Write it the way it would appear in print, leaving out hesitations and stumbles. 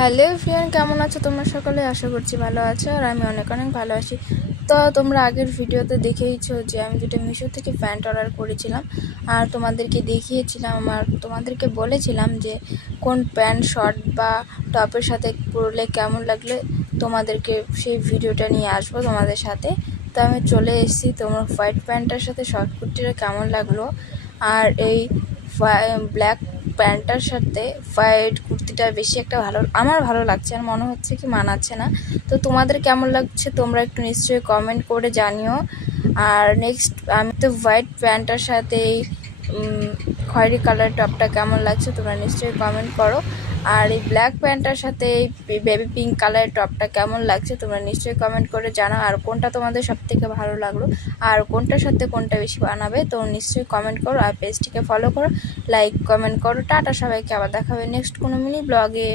Hello friend, কেমন আছো তোমরা সকলে? আশা করছি ভালো আছো, আর আমি অনেক অনেক ভালো আছি। তো তোমরা আগের ভিডিওতে দেখেইছো যে আমি যেটা মিশো থেকে প্যান্ট অর্ডার করেছিলাম, আর তোমাদেরকে দেখিয়েছিলাম, আর তোমাদেরকে বলেছিলাম যে কোন প্যান্ট শর্ট বা টপের সাথে পরলে কেমন লাগলে তোমাদেরকে সেই ভিডিওটা নিয়ে আসবো তোমাদের সাথে। তো আমি চলে এসেছি। তোমার হোয়াইট প্যান্টটার সাথে শর্ট কুর্তিটা কেমন লাগলো, আর এই ব্ল্যাক প্যান্টটার সাথে হোয়াইট কুর্তিটা বেশি একটা আমার ভালো লাগছে, আর মনে হচ্ছে কি মানাচ্ছে না। তো তোমাদের কেমন লাগছে তোমরা একটু নিশ্চয়ই কমেন্ট করে জানিও। আর নেক্সট, আমি তো হোয়াইট প্যান্টটার সাথে এই খয়েরি কালার টপটা কেমন লাগছে তোমরা নিশ্চয়ই কমেন্ট করো। আর এই ব্ল্যাক প্যান্টটার সাথে এই বেবি পিঙ্ক কালারের টপটা কেমন লাগছে তোমরা নিশ্চয়ই কমেন্ট করে জানাও। আর কোনটা তোমাদের সবথেকে ভালো লাগলো, আর কোনটার সাথে কোনটা বেশি বানাবে তো নিশ্চয়ই কমেন্ট করো। আর পেজটিকে ফলো করো, লাইক কমেন্ট করো। টাটা সবাইকে, আবার দেখা হবে নেক্সট কোনো মিনি ব্লগে।